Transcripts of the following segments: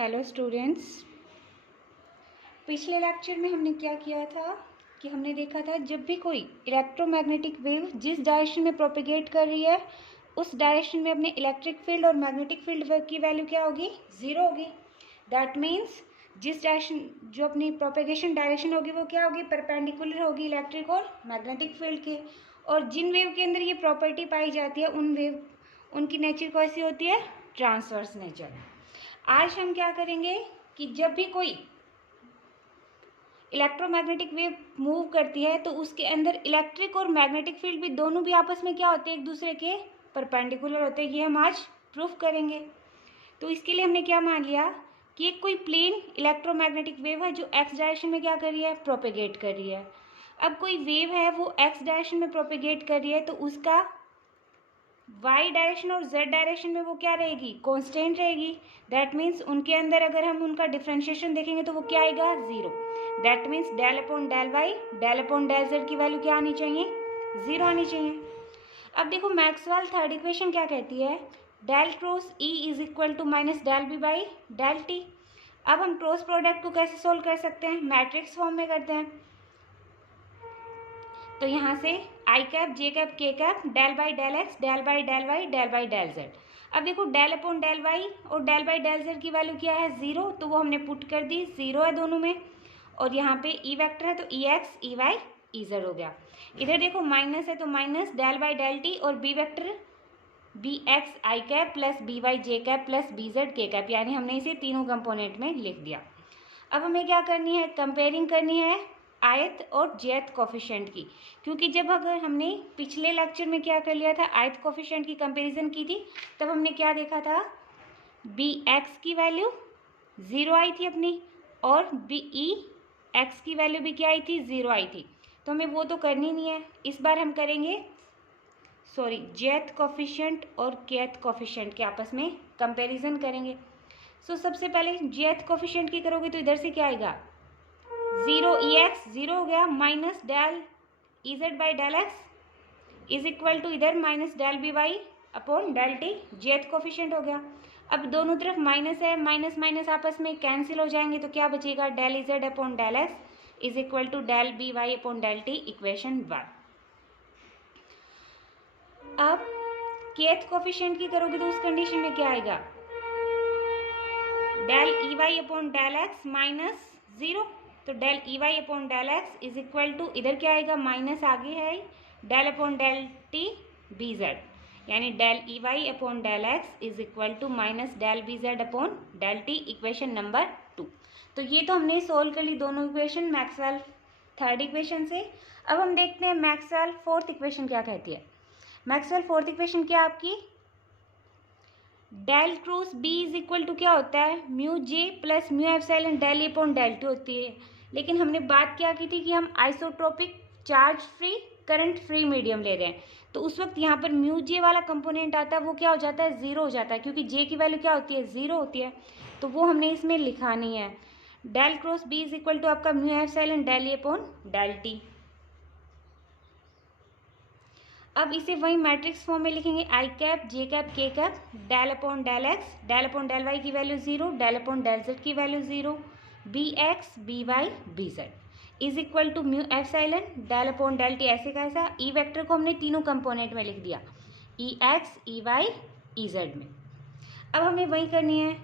Hello students. पिछले lecture में हमने क्या किया था कि हमने देखा था जब भी कोई इलेक्ट्रोमैग्नेटिक वेव जिस डायरेक्शन में प्रोपेगेट कर रही है उस डायरेक्शन में अपने इलेक्ट्रिक फील्ड और मैग्नेटिक फील्ड की वैल्यू क्या होगी, ज़ीरो होगी। दैट मीन्स जिस डायरेक्शन जो अपनी प्रोपेगेशन डायरेक्शन होगी वो क्या होगी, परपेंडिकुलर होगी इलेक्ट्रिक और मैग्नेटिक फील्ड के। और जिन वेव के अंदर ये प्रॉपर्टी पाई जाती है उन वेव उनकी नेचर कैसी होती है, ट्रांसवर्स नेचर। आज हम क्या करेंगे कि जब भी कोई इलेक्ट्रोमैग्नेटिक वेव मूव करती है तो उसके अंदर इलेक्ट्रिक और मैग्नेटिक फील्ड भी दोनों भी आपस में क्या होते हैं, एक दूसरे के परपेंडिकुलर होते हैं। ये हम आज प्रूफ करेंगे। तो इसके लिए हमने क्या मान लिया कि एक कोई प्लेन इलेक्ट्रोमैग्नेटिक वेव है जो एक्स डायरेक्शन में क्या कर रही है, प्रोपेगेट कर रही है। अब कोई वेव है वो एक्स डायरेक्शन में प्रोपेगेट कर रही है तो उसका वाई डायरेक्शन और जेड डायरेक्शन में वो क्या रहेगी, कांस्टेंट रहेगी। दैट मीन्स उनके अंदर अगर हम उनका डिफरेंशिएशन देखेंगे तो वो क्या आएगा, zero. That means del upon del y del upon del z की वैल्यू क्या आनी चाहिए, ज़ीरो आनी चाहिए। अब देखो मैक्सवेल थर्ड इक्वेशन क्या कहती है, del cross e is equal to minus del b by del t. अब हम क्रॉस प्रोडक्ट को कैसे सोल्व कर सकते हैं, मैट्रिक्स फॉर्म में करते हैं। तो यहाँ से i cap j cap k cap del by del x del by del y del by del z. अब देखो डेल अपॉन डेल वाई और डेल बाई डेल जेड की वैल्यू क्या है, ज़ीरो, तो वो हमने पुट कर दी, ज़ीरो है दोनों में। और यहाँ पे ई वेक्टर है तो e x e y e z हो गया। इधर देखो माइनस है तो minus del by del t और b vector b x i cap plus B y j cap plus B z k cap, यानी हमने इसे तीनों कंपोनेंट में लिख दिया। अब हमें क्या करनी है, कंपेयरिंग करनी है आयत और जेथ कोफिशिएंट की। क्योंकि जब अगर हमने पिछले लेक्चर में क्या कर लिया था, आयत कोफिशिएंट की कंपैरिजन की थी, तब हमने क्या देखा था, बी एक्स की वैल्यू ज़ीरो आई थी अपनी और बी ई एक्स की वैल्यू भी क्या आई थी, ज़ीरो आई थी। तो हमें वो तो करनी नहीं है, इस बार हम करेंगे जेथ कोफिशिएंट और केथ कोफिशिएंट के आपस में कंपेरिजन करेंगे। सो सबसे पहले जेथ कोफिशिएंट की करोगे तो इधर से क्या आएगा, ज़ीरो ई एक्स ज़ीरो हो गया minus del E Z by del x is equal to इधर minus del B Y upon del t, jth coefficient हो गया। अब दोनों तरफ माइनस है, माइनस माइनस आपस में कैंसिल हो जाएंगे तो क्या बचेगा, del E Z upon del x is equal to del B Y upon del t, equation 1। अब केथ कोफिशिएंट की करोगे तो उस कंडीशन में क्या आएगा, del e y upon del x minus zero, तो del e y upon del x is equal to इधर क्या आएगा, माइनस आगे है del upon del t b z, यानी del e y upon del x is equal to minus del b z upon del t, equation number 2। तो ये तो हमने सोल्व कर ली दोनों इक्वेशन मैक्सवेल थर्ड इक्वेशन से। अब हम देखते हैं मैक्सवेल फोर्थ इक्वेशन क्या कहती है। मैक्सवेल फोर्थ इक्वेशन क्या आपकी, del cross b is equal to क्या होता है, mu j plus mu epsilon del a upon del t होती है। लेकिन हमने बात क्या की थी कि हम isotropic charge free current free medium ले रहे हैं, तो उस वक्त यहाँ पर म्यू जे वाला कंपोनेंट आता है वो क्या हो जाता है, ज़ीरो हो जाता है, क्योंकि जे की वैल्यू क्या होती है, ज़ीरो होती है। तो वो हमने इसमें लिखा नहीं है। Del cross b is equal to आपका mu epsilon del a upon del t. अब इसे वही मैट्रिक्स फॉर्म में लिखेंगे, i cap j cap k cap del upon del x del upon del y की value zero, del upon del z की value zero, b x b y b z is equal to mu epsilon del upon del t, ऐसे कैसा, E vector को हमने तीनों component में लिख दिया, e x e y e z में। अब हमें वही करनी है,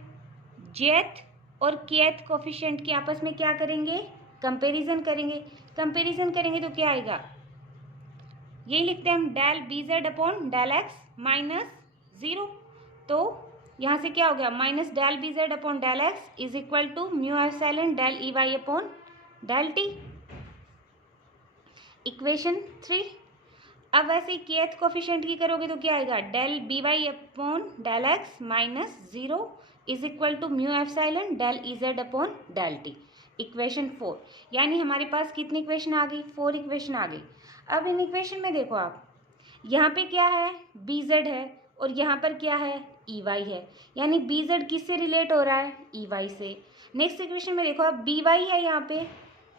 जेथ और केथ कोफिशिएंट की आपस में क्या करेंगे, कंपेरिजन करेंगे। कंपेरिजन करेंगे तो क्या आएगा, यही लिखते हैं हम, del b z upon del x minus zero, तो यहाँ से क्या हो गया, minus del b z upon del x is equal to mu epsilon del e y upon del t, equation 3। अब वैसे ही केथ कोफिशिएंट की करोगे तो क्या आएगा, del B Y upon del x minus zero is equal to mu epsilon del E Z upon del t, equation 4। यानी हमारे पास कितनी इक्वेशन आ गई, 4 इक्वेशन आ गई। अब इन इक्वेशन में देखो आप, यहाँ पे क्या है, बी जेड है और यहाँ पर क्या है, ई वाई है, यानी बी जेड किससे रिलेट हो रहा है, ई वाई से। नेक्स्ट इक्वेशन में देखो आप, बी वाई है यहाँ पे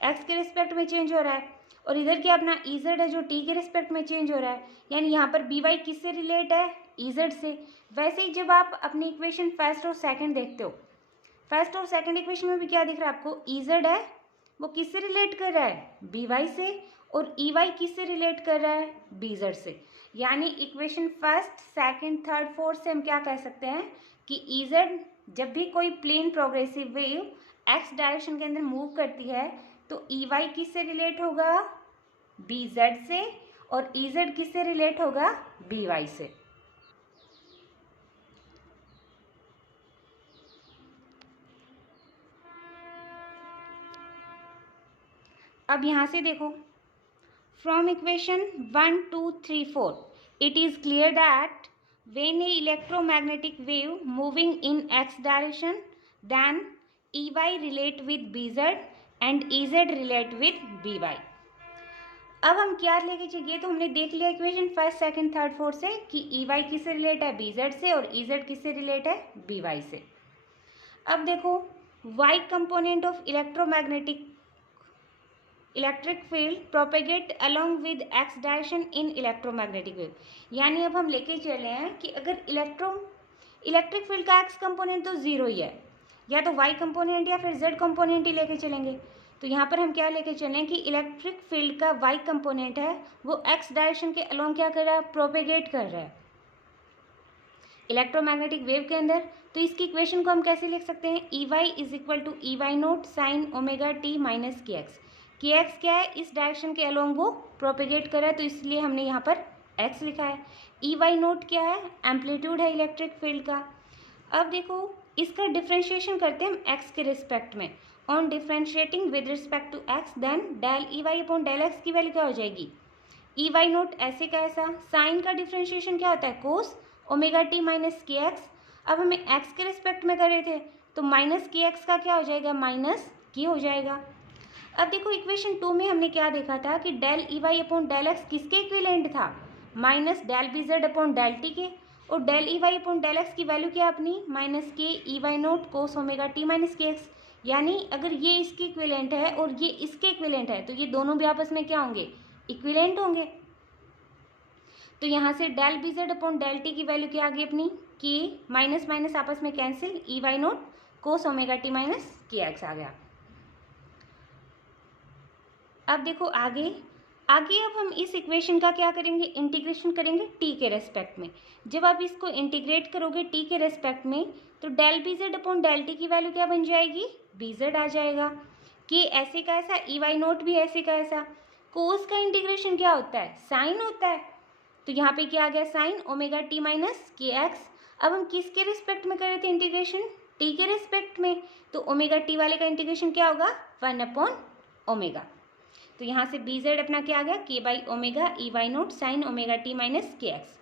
एक्स के रिस्पेक्ट में चेंज हो रहा है और इधर क्या अपना ई जेड है जो टी के रिस्पेक्ट में चेंज हो रहा है, यानी यहाँ पर बी वाई किससे रिलेट है, ई जेड से। वैसे ही जब आप अपनी इक्वेशन फर्स्ट और सेकंड देखते हो फर्स्ट और सेकंड इक्वेशन में भी क्या दिख रहा है आपको, ई जेड है, वो किससे रिलेट कर रहा है, बी वाई से, और ई वाई किससे रिलेट कर रहा है, बी जेड से। यानी equation first, second, third, fourth से हम क्या कह सकते हैं कि ई जेड जब भी कोई plane progressive wave x direction के अंदर मूव करती है तो ई वाई किससे रिलेट होगा, बी जेड से, और ई जेड किससे रिलेट होगा, बी वाई से। अब यहाँ से देखो, from equation 1, 2, 3, 4 it is clear that when a electromagnetic wave moving in x direction then EY relate with BZ and EZ relate with BY। अब हम क्या लेके चाहिए, तो हमने देख लिया equation first, second, third, fourth से कि EY किससे रिलेट है, BZ से, और EZ किससे रिलेट है, BY से। अब देखो, Y component of electric field propagate along with x direction in electromagnetic wave. यानी अब हम लेके चले हैं कि अगर इलेक्ट्रिक फील्ड का एक्स कंपोनेंट तो जीरो ही है, या तो वाई कंपोनेंट या फिर जेड कंपोनेंट ही लेके चलेंगे। तो यहाँ पर हम क्या लेके चलें कि इलेक्ट्रिक फील्ड का वाई कंपोनेंट है वो एक्स डायरेक्शन के अलॉन्ग क्या कर रहा है, प्रोपेगेट कर रहा है इलेक्ट्रोमैग्नेटिक वेव के अंदर। तो इसकी इक्वेशन को हम कैसे लिख सकते हैं, e y is equal to e y naught sine omega T minus के एक्स। के एक्स क्या है, इस डायरेक्शन के अलोंग वो प्रोपेगेट कर रहा है, तो इसलिए हमने यहाँ पर एक्स लिखा है। ई वाई नोट क्या है, एम्पलीट्यूड है इलेक्ट्रिक फील्ड का। अब देखो, इसका डिफ्रेंशिएशन करते हैं हम एक्स के रिस्पेक्ट में। On differentiating with respect to x then del e y upon del x की वैल्यू क्या हो जाएगी, ई वाई नोट ऐसे का ऐसा। साइन का डिफ्रेंशिएशन क्या होता है, कोस ओमेगा टी माइनस के एक्स। अब हमें एक्स के रिस्पेक्ट में कर रहे थे तो माइनस के एक्स का क्या हो जाएगा, माइनस की हो जाएगा। अब देखो, इक्वेशन 2 में हमने क्या देखा था कि del e y upon del x किसके इक्विवेलेंट था, minus del b z upon del t के। और del e y upon del x की वैल्यू क्या अपनी, minus k e y naught cos omega T minus के एक्स। यानी अगर ये इसके इक्विवेलेंट है और ये इसके इक्विवेलेंट है तो ये दोनों भी आपस में क्या होंगे, इक्विवेलेंट होंगे। तो यहाँ से del b z upon del t की वैल्यू क्या आ गई अपनी, के माइनस माइनस आपस में cancel, e y naught cos omega T minus के एक्स आ गया। अब देखो आगे अब हम इस इक्वेशन का क्या करेंगे, इंटीग्रेशन करेंगे टी के रेस्पेक्ट में। जब आप इसको इंटीग्रेट करोगे टी के रेस्पेक्ट में तो del b z upon del t की वैल्यू क्या बन जाएगी, बी जेड आ जाएगा। कि ऐसे का ऐसा, ई वाई नोट भी ऐसे का ऐसा। कोस का इंटीग्रेशन क्या होता है, साइन होता है। तो यहाँ पे क्या आ गया, साइन ओमेगा टी माइनस के एक्स। अब हम किसके रिस्पेक्ट में कर रहे थे इंटीग्रेशन, टी के रिस्पेक्ट में। तो ओमेगा टी वाले का इंटीग्रेशन क्या होगा, 1 अपॉन ओमेगा। तो यहाँ से बी जेड अपना क्या आ गया, k by omega e y naught sine omega T minus के एक्स।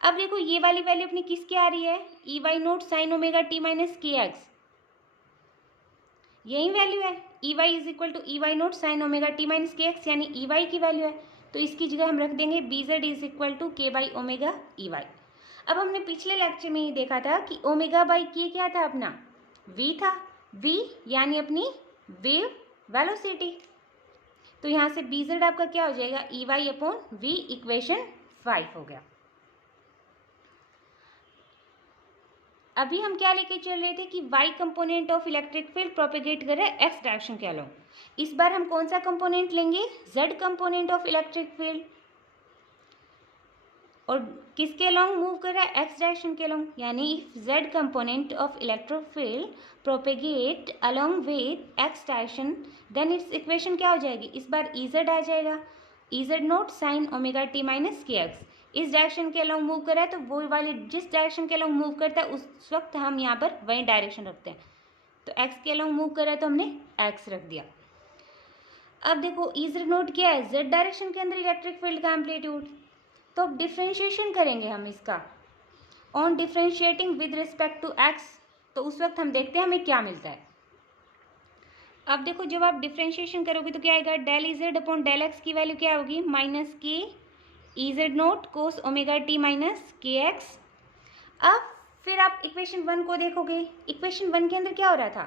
अब देखो ये वाली वैल्यू अपनी किसकी आ रही है, e y naught sine omega T minus के एक्स, यही वैल्यू है। E y is equal to e y naught sine omega T minus के एक्स, यानी ई वाई की वैल्यू है। तो इसकी जगह हम रख देंगे b z is equal to k by omega e y. अब हमने पिछले लेक्चर में ही देखा था कि ओमेगा बाई के क्या था अपना, वी था। वी यानी अपनी वेव वेलोसिटी। तो यहाँ से बी जेड आपका क्या हो जाएगा, ई वाई अपॉन वी, इक्वेशन 5 हो गया। अभी हम क्या लेके चल रहे थे कि y component of electric field propagate कर रहा है एक्स डायरेक्शन के अलोंग। इस बार हम कौन सा कंपोनेंट लेंगे, z component of electric field. और किसके अलोंग मूव कर रहा है, एक्स डायरेक्शन के अलोंग। यानी z component of electric field propagate along with x direction then its equation क्या हो जाएगी, इस बार ई जेड आ जाएगा, e z naught sine omega T minus के एक्स। इस डायरेक्शन के अलोंग मूव कर रहा है तो वो वाले जिस डायरेक्शन के अलोंग मूव करता है उस वक्त हम यहाँ पर वही डायरेक्शन रखते हैं। तो एक्स के अलोंग मूव कर रहा है तो हमने एक्स रख दिया। अब देखो ई जेड नोट क्या है, जेड डायरेक्शन के अंदर इलेक्ट्रिक फील्ड का एम्पलीट्यूड। तो अब डिफ्रेंशिएशन करेंगे हम इसका, on differentiating with respect to x, तो उस वक्त हम देखते हैं हमें क्या मिलता है। अब देखो जब आप डिफ्रेंशिएशन करोगे तो क्या आएगा, del E Z upon del x की वैल्यू क्या होगी, minus k e z naught cos omega T minus के एक्स। अब फिर आप इक्वेशन 1 को देखोगे, इक्वेशन 1 के अंदर क्या हो रहा था,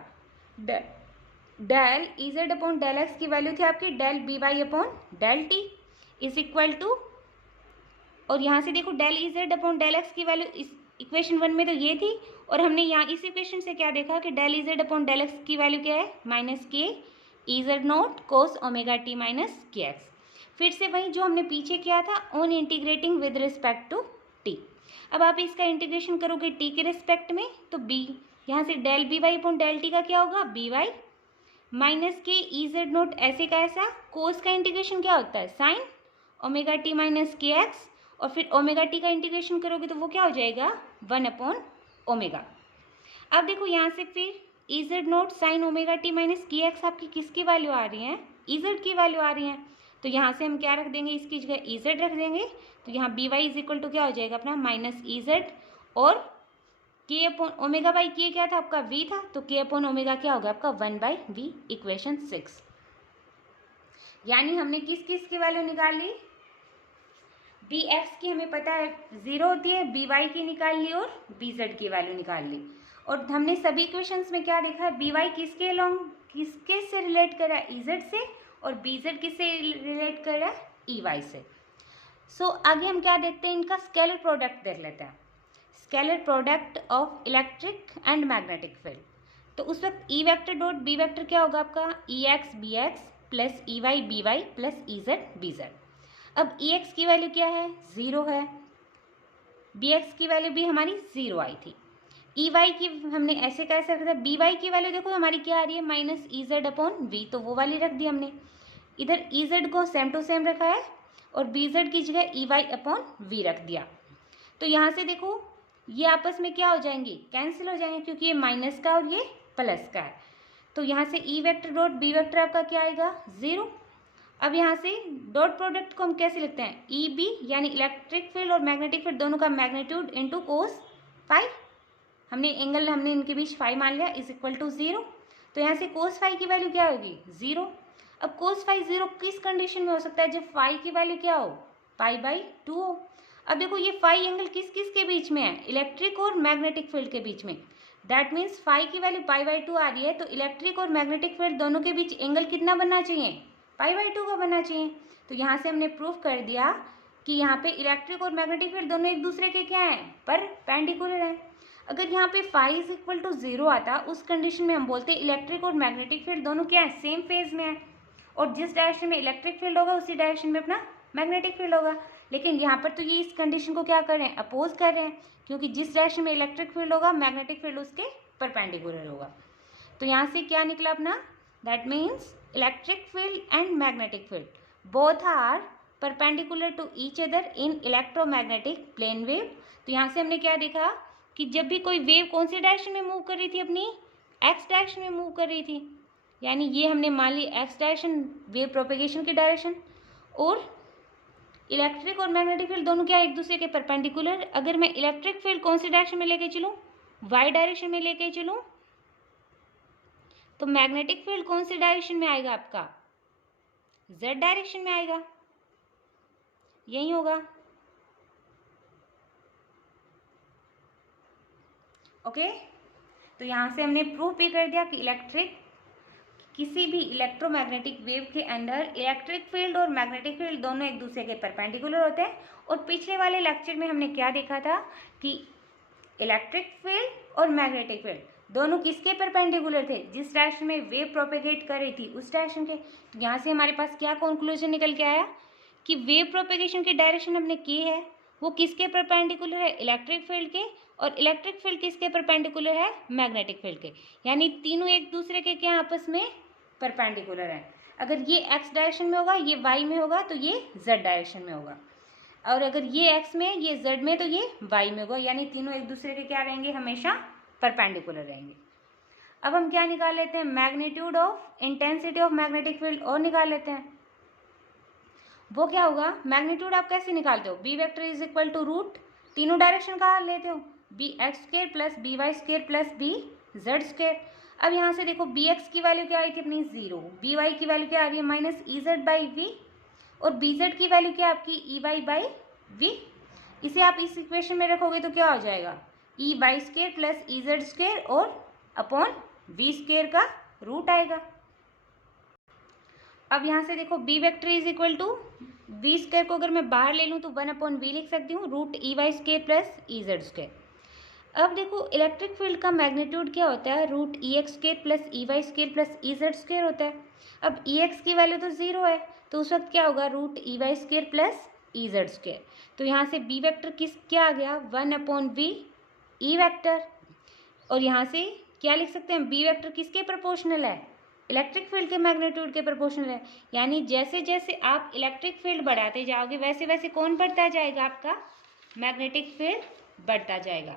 del E Z upon del x की वैल्यू थी आपकी del B Y upon del T is equal to, और यहाँ से देखो del E Z upon del x की वैल्यू इस इक्वेशन 1 में तो ये थी, और हमने यहाँ इस इक्वेशन से क्या देखा कि del E Z upon del x की वैल्यू क्या है, minus K E Z naught cos omega T minus के एक्स। फिर से वही जो हमने पीछे किया था, on integrating with respect to T. अब आप इसका इंटीग्रेशन करोगे टी के रिस्पेक्ट में, तो बी यहाँ से del B Y upon del T का क्या होगा, b Y minus k e z note ऐसे का ऐसा। कोस का इंटीग्रेशन क्या होता है, साइन ओमेगा टी माइनस के एक्स, और फिर ओमेगा टी का इंटीग्रेशन करोगे तो वो क्या हो जाएगा, 1 अपॉन ओमेगा। अब देखो यहाँ से फिर ई z naught sine omega T minus के एक्स आपकी किसकी वैल्यू आ रही है, ई जेड की वैल्यू आ रही है। तो यहाँ से हम क्या रख देंगे, इसकी जगह ई जेड रख देंगे। तो यहाँ B Y is equal to क्या हो जाएगा अपना, माइनस ई जेड, और के अपॉन ओमेगा बाई के क्या था आपका, वी था, तो के अपॉन ओमेगा क्या होगा आपका 1 बाई वी, इक्वेशन 6। यानी हमने किस किस की वैल्यू निकाल ली, बी एक्स की हमें पता है 0 होती है, बी वाई की निकाल ली और बी जेड की वैल्यू निकाल ली। और हमने सभी इक्वेशंस में क्या देखा है, बी वाई किसके अलोंग किसके से रिलेट कर रहा है, ई जेड से, और बी जेड किससे रिलेट कर रहा है, ई वाई से। सो आगे हम क्या देखते हैं, इनका स्केलर प्रोडक्ट देख लेते हैं, scalar product of electric and magnetic field. तो उस वक्त e vector dot B vector क्या होगा आपका, e x b x plus e y b y plus ई जेड बी जेड। अब ई एक्स की वैल्यू क्या है, 0 है, बी एक्स की वैल्यू भी हमारी 0 आई थी, ई वाई की हमने ऐसे कैसे रखा था, बी वाई की वैल्यू देखो हमारी क्या आ रही है, minus E Z upon V, तो वो वाली रख दी हमने। इधर ई जेड को सेम टू सेम रखा है, और बी जेड की जगह ई वाई अपॉन वी रख दिया। तो यहाँ से देखो ये आपस में क्या हो जाएंगे, कैंसिल हो जाएंगे, क्योंकि ये माइनस का और ये प्लस का है। तो यहाँ से E vector dot B vector आपका क्या आएगा, 0। अब यहाँ से डॉट प्रोडक्ट को हम कैसे लिखते हैं, ई बी, यानी इलेक्ट्रिक फील्ड और मैग्नेटिक फील्ड दोनों का मैग्नीट्यूड इंटू कोस फाई, हमने एंगल हमने इनके बीच फाई मान लिया, इज इक्वल टू 0। तो यहाँ से कोस फाई की वैल्यू क्या होगी, 0। अब कोस फाई 0 किस कंडीशन में हो सकता है, जब फाई की वैल्यू क्या हो, पाई बाई 2 हो। अब देखो ये फाई एंगल किस किस के बीच में है, इलेक्ट्रिक और मैग्नेटिक फील्ड के बीच में। दैट मीन्स फाई की वैल्यू पाई बाई 2 आ रही है, तो इलेक्ट्रिक और मैग्नेटिक फील्ड दोनों के बीच एंगल कितना बनना चाहिए, पाई बाई 2 का बनना चाहिए। तो यहाँ से हमने प्रूफ कर दिया कि यहाँ पे इलेक्ट्रिक और मैग्नेटिक फील्ड दोनों एक दूसरे के क्या हैं, परपेंडिकुलर हैं। अगर यहाँ पे फाई इज इक्वल टू 0 आता, उस कंडीशन में हम बोलते इलेक्ट्रिक और मैग्नेटिक फील्ड दोनों क्या है, सेम फेज में है, और जिस डायरेक्शन में इलेक्ट्रिक फील्ड होगा उसी डायरेक्शन में अपना मैग्नेटिक फील्ड होगा। लेकिन यहाँ पर तो ये इस कंडीशन को क्या कर रहे हैं, अपोज कर रहे हैं, क्योंकि जिस डायरेक्शन में इलेक्ट्रिक फील्ड होगा मैग्नेटिक फील्ड उसके परपेंडिकुलर होगा। तो यहाँ से क्या निकला अपना, that means electric field and magnetic field both are perpendicular to each other in electromagnetic plane wave. तो यहाँ से हमने क्या देखा कि जब भी कोई वेव कौन सी डायरेक्शन में मूव कर रही थी, अपनी एक्स डायरेक्शन में मूव कर रही थी, यानी ये हमने मान ली एक्स डायरेक्शन वेव प्रोपेगेशन की डायरेक्शन, और इलेक्ट्रिक और मैग्नेटिक फील्ड दोनों क्या एक दूसरे के परपेंडिकुलर। अगर मैं इलेक्ट्रिक फील्ड कौन सी डायरेक्शन में लेके चलूँ, वाई डायरेक्शन में लेके चलूँ, तो मैग्नेटिक फील्ड कौन सी डायरेक्शन में आएगा आपका, जेड डायरेक्शन में आएगा, यही होगा। ओके, तो यहाँ से हमने प्रूफ भी कर दिया कि इलेक्ट्रिक किसी भी इलेक्ट्रोमैग्नेटिक वेव के अंदर इलेक्ट्रिक फील्ड और मैग्नेटिक फील्ड दोनों एक दूसरे के परपेंडिकुलर होते हैं। और पिछले वाले लेक्चर में हमने क्या देखा था कि इलेक्ट्रिक फील्ड और मैग्नेटिक फील्ड दोनों किसके परपेंडिकुलर थे, जिस डायरेक्शन में वेव प्रोपेगेट कर रही थी उस डायरेक्शन के। तो यहाँ से हमारे पास क्या कंक्लूजन निकल के आया कि वेव प्रोपेगेशन की डायरेक्शन हमने की है वो किसके परपेंडिकुलर है, इलेक्ट्रिक फील्ड के, और इलेक्ट्रिक फील्ड किसके परपेंडिकुलर है, मैग्नेटिक फील्ड के। यानी तीनों एक दूसरे के क्या आपस में परपेंडिकुलर है। अगर ये एक्स डायरेक्शन में होगा, ये वाई में होगा, तो ये जेड डायरेक्शन में होगा, और अगर ये एक्स में ये जेड में, तो ये वाई में होगा। यानी तीनों एक दूसरे के क्या रहेंगे, हमेशा परपेंडिकुलर रहेंगे। अब हम क्या निकाल लेते हैं, magnitude of intensity of magnetic field और निकाल लेते हैं। वो क्या होगा, मैग्नीट्यूड आप कैसे निकालते हो, B vector is equal to root तीनों डायरेक्शन का लेते हो, B X square plus B Y square plus B Z square. अब यहाँ से देखो बी एक्स की वैल्यू क्या आई थी अपनी 0, बी वाई की वैल्यू क्या आ रही है minus E Z by V, और बी जेड की वैल्यू क्या आपकी ई वाई बाई वी। इसे आप इस इक्वेशन में रखोगे तो क्या हो जाएगा, E Y square plus E Z square और अपॉन वी स्क्वायर का रूट आएगा। अब यहाँ से देखो B vector is equal to V square को अगर मैं बाहर ले लूँ तो 1 अपॉन वी लिख सकती हूँ, root E Y square plus E Z square. अब देखो इलेक्ट्रिक फील्ड का मैग्नीट्यूड क्या होता है, root e x square plus e Y square plus E Z square होता है। अब ई एक्स की वैल्यू तो 0 है, तो उस वक्त क्या होगा, root E Y square plus E Z square. तो यहाँ से बी वेक्टर क्या आ गया, 1/v ई वेक्टर। और यहाँ से क्या लिख सकते हैं, बी वेक्टर किसके प्रोपोर्शनल है, इलेक्ट्रिक फील्ड के मैग्नीट्यूड के प्रोपोर्शनल है। यानी जैसे जैसे आप इलेक्ट्रिक फील्ड बढ़ाते जाओगे वैसे वैसे कौन बढ़ता जाएगा, आपका मैग्नेटिक फील्ड बढ़ता जाएगा।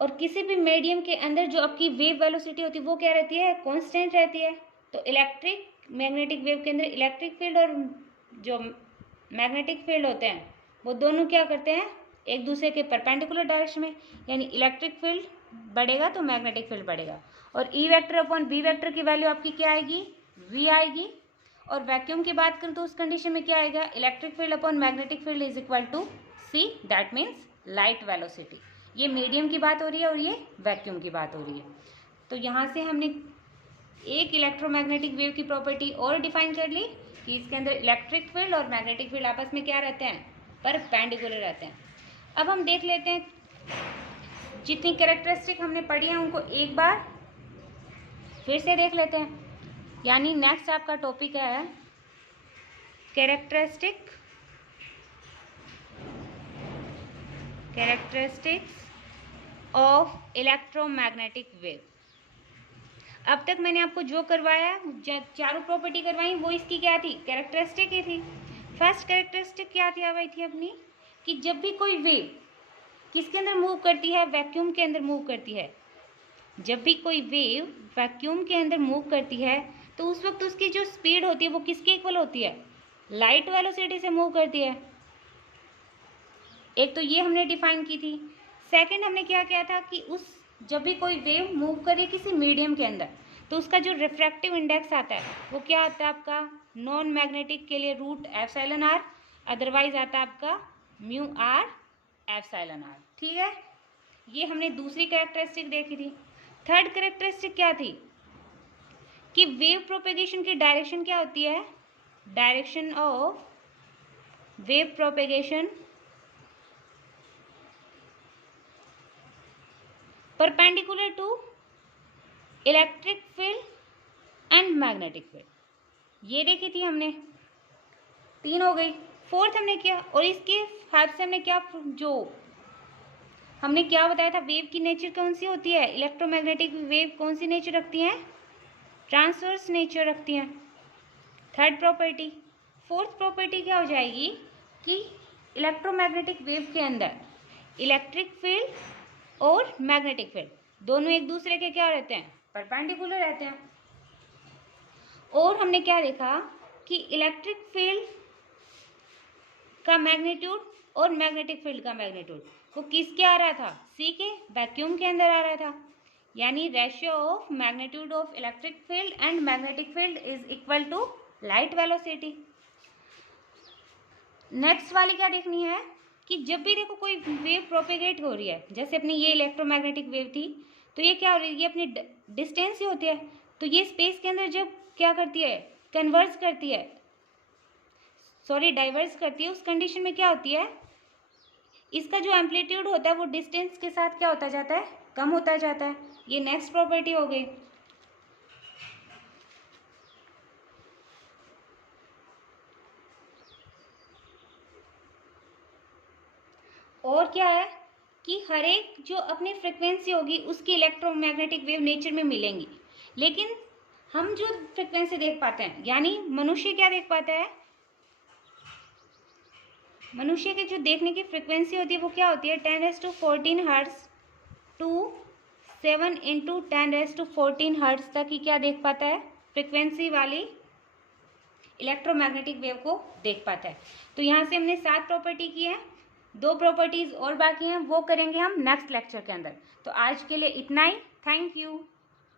और किसी भी मीडियम के अंदर जो आपकी वेव वेलोसिटी होती है वो क्या रहती है, कांस्टेंट रहती है। तो इलेक्ट्रिक मैग्नेटिक वेव के अंदर इलेक्ट्रिक फील्ड और जो मैग्नेटिक फील्ड होते हैं वो दोनों क्या करते हैं, एक दूसरे के परपेंडिकुलर डायरेक्शन में। यानी इलेक्ट्रिक फील्ड बढ़ेगा तो मैग्नेटिक फील्ड बढ़ेगा। और E vector upon B vector की वैल्यू आपकी क्या आएगी, वी आएगी। और वैक्यूम की बात करें तो उस कंडीशन में क्या आएगा, electric field upon magnetic field is equal to C, that means light velocity. ये मीडियम की बात हो रही है और ये वैक्यूम की बात हो रही है। तो यहाँ से हमने एक इलेक्ट्रोमैग्नेटिक वेव की प्रॉपर्टी और डिफाइन कर ली कि इसके अंदर इलेक्ट्रिक फील्ड और मैग्नेटिक फील्ड आपस में क्या रहते हैं, परपेंडिकुलर रहते हैं। अब हम देख लेते हैं जितनी कैरेक्टरिस्टिक हमने पढ़ी हैं उनको एक बार फिर से देख लेते हैं। यानी नेक्स्ट आपका टॉपिक है कैरेक्टरिस्टिक्स ऑफ इलेक्ट्रोमैग्नेटिक वेव। अब तक मैंने आपको जो करवाया, चारों प्रॉपर्टी करवाई, वो इसकी क्या थी, कैरेक्टरिस्टिक ही थी। फर्स्ट कैरेक्टरिस्टिक क्या थी भाई थी अपनी, कि जब भी कोई वेव किसके अंदर मूव करती है, वैक्यूम के अंदर मूव करती है। जब भी कोई वेव वैक्यूम के अंदर मूव करती है तो उस वक्त उसकी जो स्पीड होती है वो किसके इक्वल होती है, लाइट वेलोसिटी से मूव करती है। एक तो ये हमने डिफाइन की थी। सेकंड हमने क्या किया था कि उस जब भी कोई वेव मूव करे किसी मीडियम के अंदर तो उसका जो रिफ्रैक्टिव इंडेक्स आता है वो क्या आता है आपका, नॉन मैग्नेटिक के लिए रूट एप्सिलॉन आर, अदरवाइज आता है आपका म्यू आर एप्सिलॉन आर। ठीक है, ये हमने दूसरी कैरेक्टरिस्टिक देखी थी। थर्ड कैरेक्टरिस्टिक क्या थी कि वेव प्रोपेगेशन की डायरेक्शन क्या होती है, direction of wave propagation perpendicular to electric field and magnetic field. ये देखी थी हमने, 3 हो गई। फोर्थ हमने किया, और इसके हेल्प से हमने क्या, जो हमने क्या बताया था, वेव की नेचर कौन सी होती है, इलेक्ट्रोमैग्नेटिक वेव कौन सी नेचर रखती हैं, ट्रांसवर्स नेचर रखती हैं। Third property. फोर्थ प्रॉपर्टी क्या हो जाएगी कि इलेक्ट्रोमैग्नेटिक वेव के अंदर इलेक्ट्रिक फील्ड और मैग्नेटिक फील्ड दोनों एक दूसरे के क्या रहते हैं, परपेंडिकुलर रहते हैं। और हमने क्या देखा कि इलेक्ट्रिक फील्ड का मैग्नीट्यूड और मैग्नेटिक फील्ड का मैग्नीट्यूड वो किसके आ रहा था, सी के, वैक्यूम के अंदर आ रहा था। यानी ratio of magnitude of electric field and magnetic field is equal to light velocity. Next वाली क्या देखनी है कि जब भी देखो कोई वेव प्रोपेगेट हो रही है, जैसे अपनी ये इलेक्ट्रोमैग्नेटिक वेव थी तो ये क्या हो रही है, ये अपनी डिस्टेंस ही होती है। तो ये स्पेस के अंदर जब क्या करती है, कन्वर्स करती है, सॉरी डाइवर्स करती है, उस कंडीशन में क्या होती है, इसका जो एम्पलीट्यूड होता है वो डिस्टेंस के साथ क्या होता जाता है, कम होता जाता है। ये नेक्स्ट प्रॉपर्टी हो गई। और क्या है कि हर एक जो अपनी फ्रिक्वेंसी होगी उसकी इलेक्ट्रोमैग्नेटिक वेव नेचर में मिलेंगी, लेकिन हम जो फ्रिक्वेंसी देख पाते हैं, यानी मनुष्य क्या देख पाता है, मनुष्य के जो देखने की फ्रिक्वेंसी होती है वो क्या होती है, 10⁻14 हर्ट्ज टू 7 × 10⁻14 हर्ट्ज तक ही क्या देख पाता है, फ्रिक्वेंसी वाली इलेक्ट्रोमैग्नेटिक वेव को देख पाता है। तो यहाँ से हमने 7 प्रॉपर्टी की है, 2 प्रॉपर्टीज और बाकी हैं, वो करेंगे हम नेक्स्ट लेक्चर के अंदर। तो आज के लिए इतना ही, थैंक यू।